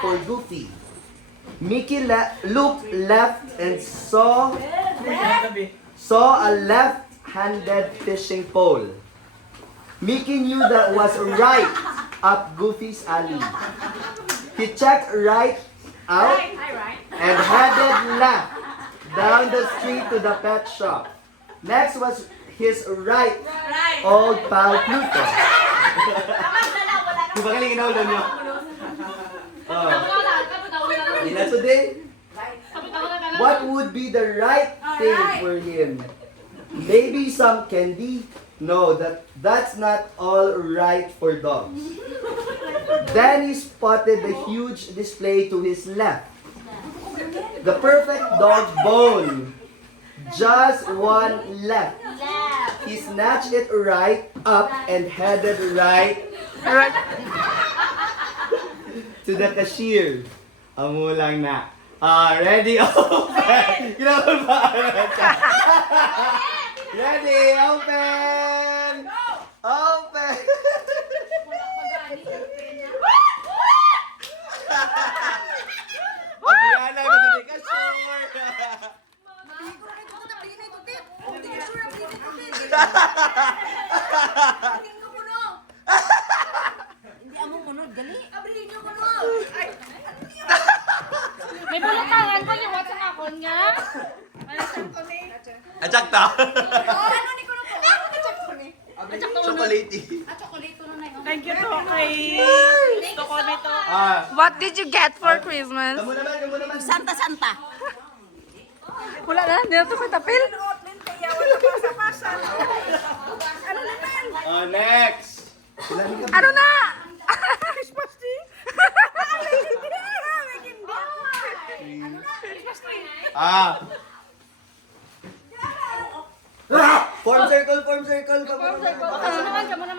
for Goofy. Mickey looked left and saw a left-handed fishing pole. Mickey knew that was right up Goofy's alley. He checked right out and headed left down the street to the pet shop. Next was his right, old pal Pluto. Di ba kaling inaulan niyo? That's today. What would be the right thing for him? Maybe some candy? No, that's not all right for dogs. Then he spotted the huge display to his left. The perfect dog bone. Just one left. He snatched it right up and headed right to the cashier. Amo lang na. Ready? Open! Ginawa ba? Ready? Open! Open! Pag-iana mo din ka sure! Hindi amo munod gali. Abrihin niyo kuno. May bulatangan ko yung what's ang akon nga. Atsak ta! Ano ni kuno po? Achak ko ni. Chocolate. Chocolate kuno na yun. Thank you to kay gusto ko nito. What did you get for Christmas? Kamu naman. Santa. Wala na, hindi na ito may tapil. Next! Ano na? Christmas tree. Form circle! Kamu naman.